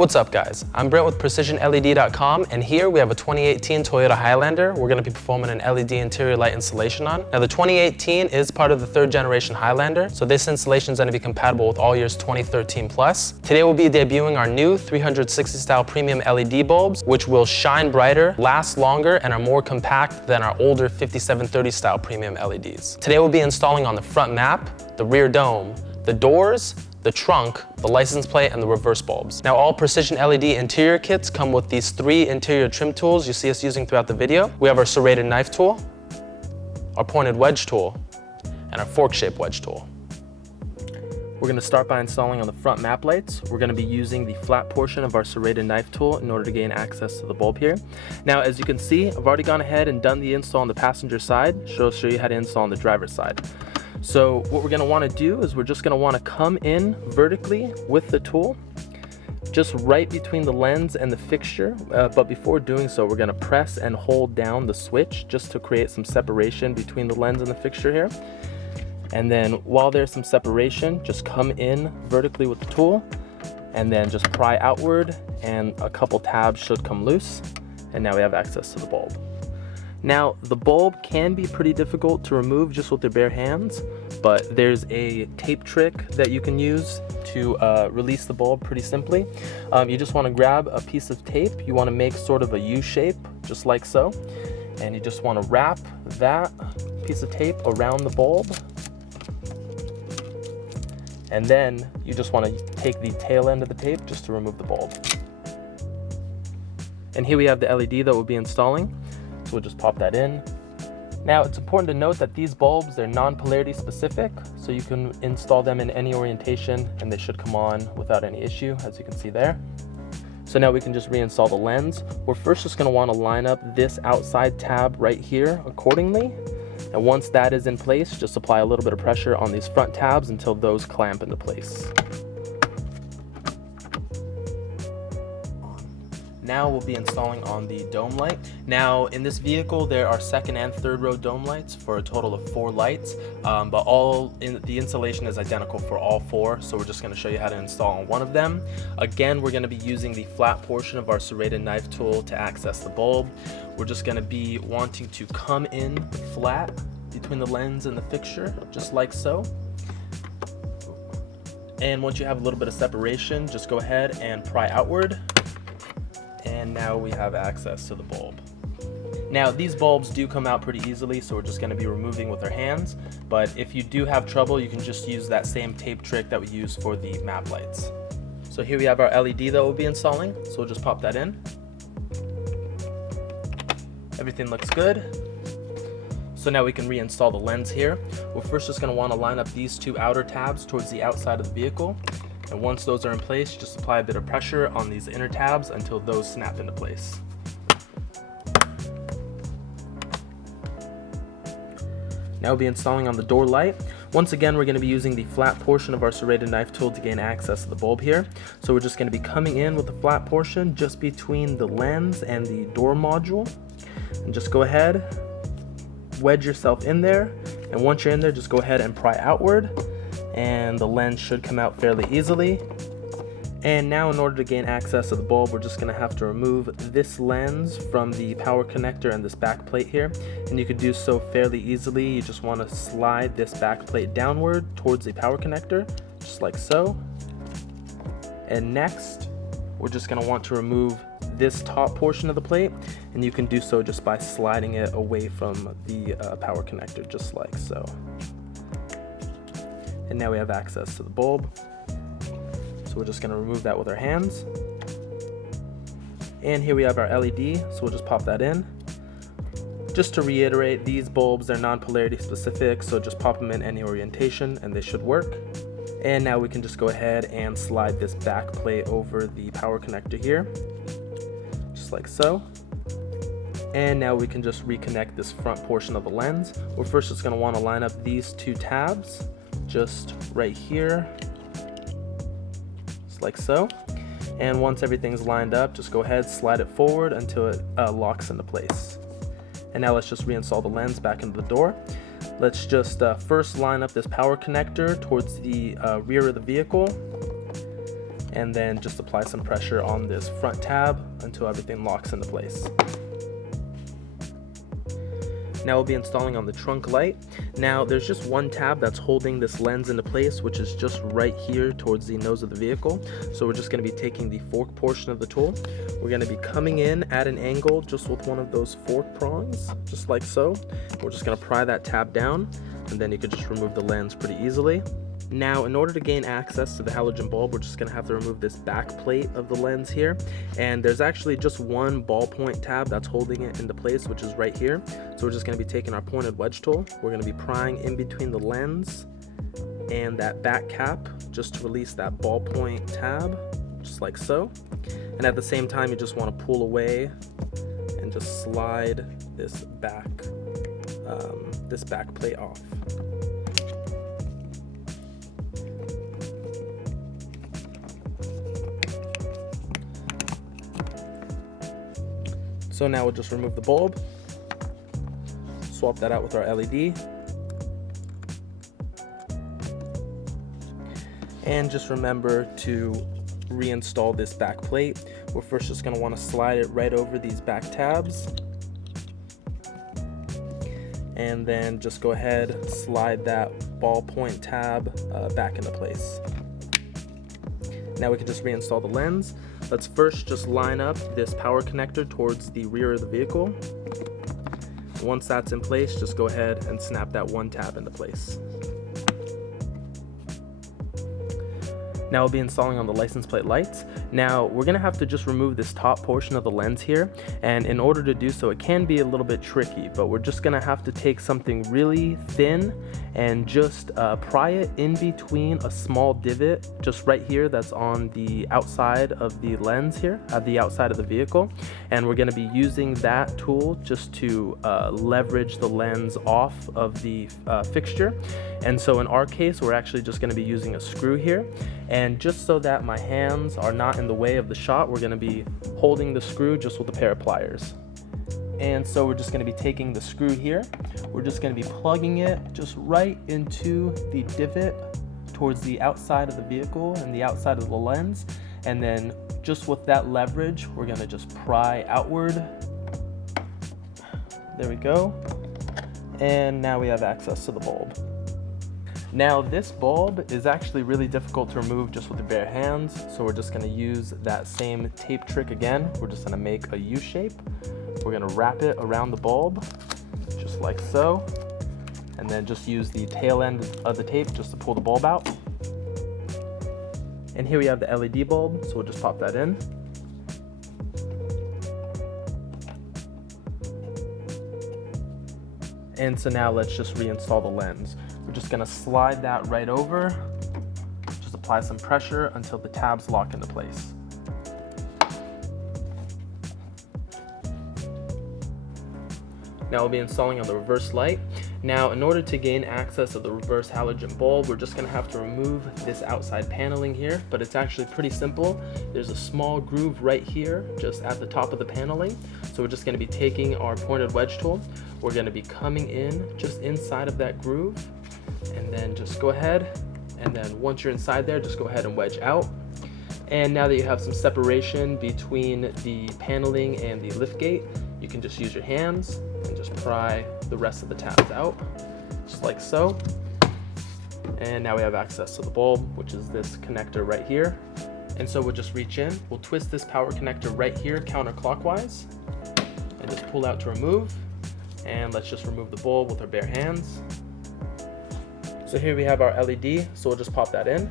What's up guys, I'm Brent with PrecisionLED.com, and here we have a 2018 Toyota Highlander we're going to be performing an LED interior light installation on. Now the 2018 is part of the 3rd generation Highlander, so this installation is going to be compatible with all years 2013 plus. Today we'll be debuting our new 360 style premium LED bulbs, which will shine brighter, last longer, and are more compact than our older 5730 style premium LEDs. Today we'll be installing on the front map, the rear dome, the doors, the trunk, the license plate, and the reverse bulbs. Now all Precision LED interior kits come with these 3 interior trim tools you see us using throughout the video. We have our serrated knife tool, our pointed wedge tool, and our fork-shaped wedge tool. We're going to start by installing on the front map lights. We're going to be using the flat portion of our serrated knife tool in order to gain access to the bulb here. Now as you can see, I've already gone ahead and done the install on the passenger side. I'll show you how to install on the driver's side. So what we're going to want to do is we're just going to want to come in vertically with the tool, just right between the lens and the fixture. But before doing so, we're going to press and hold down the switch just to create some separation between the lens and the fixture here. And then while there's some separation, just come in vertically with the tool and then just pry outward, and a couple tabs should come loose. And now we have access to the bulb. Now, the bulb can be pretty difficult to remove just with your bare hands, but there's a tape trick that you can use to release the bulb pretty simply. You just want to grab a piece of tape. You want to make sort of a U shape, just like so. And you just want to wrap that piece of tape around the bulb. And then you just want to take the tail end of the tape just to remove the bulb. And here we have the LED that we'll be installing. So we'll just pop that in. Now it's important to note that these bulbs, they're non-polarity specific, so you can install them in any orientation and they should come on without any issue, as you can see there. So now we can just reinstall the lens. We're first just going to want to line up this outside tab right here accordingly. And once that is in place, just apply a little bit of pressure on these front tabs until those clamp into place. Now we'll be installing on the dome light. Now in this vehicle there are 2nd and 3rd row dome lights for a total of 4 lights, but the installation is identical for all 4, so we're just going to show you how to install on one of them. Again, we're going to be using the flat portion of our serrated knife tool to access the bulb. We're just going to be wanting to come in flat between the lens and the fixture, just like so. And once you have a little bit of separation, just go ahead and pry outward. And now we have access to the bulb. Now these bulbs do come out pretty easily, so we're just going to be removing with our hands, but if you do have trouble, you can just use that same tape trick that we use for the map lights. So here we have our LED that we'll be installing, so we'll just pop that in. Everything looks good. So now we can reinstall the lens here. We're first just going to want to line up these 2 outer tabs towards the outside of the vehicle. And once those are in place, just apply a bit of pressure on these inner tabs until those snap into place. Now we'll be installing on the door light. Once again, we're going to be using the flat portion of our serrated knife tool to gain access to the bulb here. So we're just going to be coming in with the flat portion just between the lens and the door module. And just go ahead, wedge yourself in there. And once you're in there, just go ahead and pry outward. And the lens should come out fairly easily. And now in order to gain access to the bulb, we're just going to have to remove this lens from the power connector and this back plate here. And you could do so fairly easily. You just want to slide this back plate downward towards the power connector, just like so. And next, we're just going to want to remove this top portion of the plate, and you can do so just by sliding it away from the power connector, just like so. And now we have access to the bulb. So we're just going to remove that with our hands. And here we have our LED, so we'll just pop that in. Just to reiterate, these bulbs are non-polarity specific, so just pop them in any orientation and they should work. And now we can just go ahead and slide this back plate over the power connector here, just like so. And now we can just reconnect this front portion of the lens. We're first just going to want to line up these 2 tabs just right here, just like so. And once everything's lined up, just go ahead, slide it forward until it locks into place. And now let's just reinstall the lens back into the door. Let's just first line up this power connector towards the rear of the vehicle. and then just apply some pressure on this front tab until everything locks into place. Now we'll be installing on the trunk light. Now there's just one tab that's holding this lens into place, which is just right here towards the nose of the vehicle. So we're just going to be taking the fork portion of the tool. We're going to be coming in at an angle just with one of those fork prongs, just like so. We're just going to pry that tab down, and then you could just remove the lens pretty easily. Now, in order to gain access to the halogen bulb, we're just going to have to remove this back plate of the lens here. And there's actually just one ballpoint tab that's holding it into place, which is right here. So we're just going to be taking our pointed wedge tool. We're going to be prying in between the lens and that back cap just to release that ballpoint tab, just like so. And at the same time, you just want to pull away and just slide this back plate off. So now we'll just remove the bulb, swap that out with our LED, and just remember to reinstall this back plate. We're first just going to want to slide it right over these back tabs, and then just go ahead, slide that ballpoint tab back into place. Now we can just reinstall the lens. Let's first just line up this power connector towards the rear of the vehicle. Once that's in place, just go ahead and snap that one tab into place. Now we'll be installing on the license plate lights. Now we're gonna have to just remove this top portion of the lens here, and in order to do so, it can be a little bit tricky, but we're just gonna have to take something really thin and just pry it in between a small divot just right here that's on the outside of the lens here, at the outside of the vehicle. And we're gonna be using that tool just to leverage the lens off of the fixture. And so in our case, we're actually just gonna be using a screw here. And just so that my hands are not in the way of the shot, we're gonna be holding the screw just with a pair of pliers. And so we're just gonna be taking the screw here. We're just gonna be plugging it just right into the divot towards the outside of the vehicle and the outside of the lens. And then just with that leverage, we're gonna just pry outward. There we go. And now we have access to the bulb. Now this bulb is actually really difficult to remove just with the bare hands, so we're just going to use that same tape trick again. We're just going to make a U shape. We're going to wrap it around the bulb, just like so, and then just use the tail end of the tape just to pull the bulb out. And here we have the LED bulb, so we'll just pop that in. And so now let's just reinstall the lens. We're just gonna slide that right over, just apply some pressure until the tabs lock into place. Now we'll be installing on the reverse light. Now in order to gain access to the reverse halogen bulb, we're just gonna have to remove this outside paneling here, but it's actually pretty simple. There's a small groove right here, just at the top of the paneling. So we're just gonna be taking our pointed wedge tool. We're gonna be coming in just inside of that groove, and then just go ahead, and then once you're inside there, just go ahead and wedge out. And now that you have some separation between the paneling and the lift gate, you can just use your hands and just pry the rest of the tabs out, just like so. And now we have access to the bulb, which is this connector right here. And so we'll just reach in, we'll twist this power connector right here counterclockwise, and just pull out to remove. And let's just remove the bulb with our bare hands. So here we have our LED, so we'll just pop that in.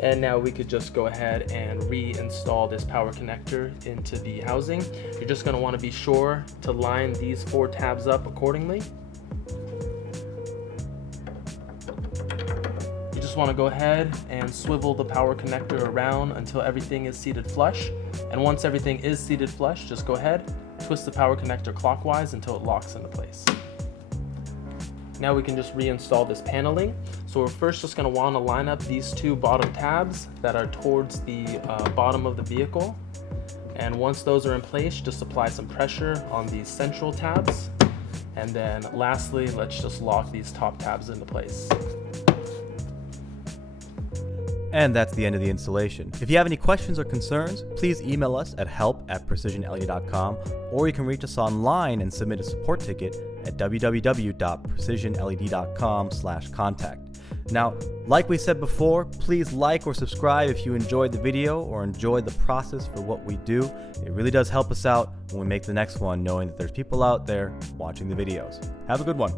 And now we could just go ahead and reinstall this power connector into the housing. You're just gonna wanna be sure to line these 4 tabs up accordingly. You just wanna go ahead and swivel the power connector around until everything is seated flush. And once everything is seated flush, just go ahead, twist the power connector clockwise until it locks into place. Now we can just reinstall this paneling. So we're first just gonna wanna line up these 2 bottom tabs that are towards the bottom of the vehicle. And once those are in place, just apply some pressure on these central tabs. And then lastly, let's just lock these top tabs into place. And that's the end of the installation. If you have any questions or concerns, please email us at help@precisionled.com, or you can reach us online and submit a support ticket at www.precisionled.com/contact. Now, like we said before, please like or subscribe if you enjoyed the video or enjoyed the process for what we do. It really does help us out when we make the next one, knowing that there's people out there watching the videos. Have a good one.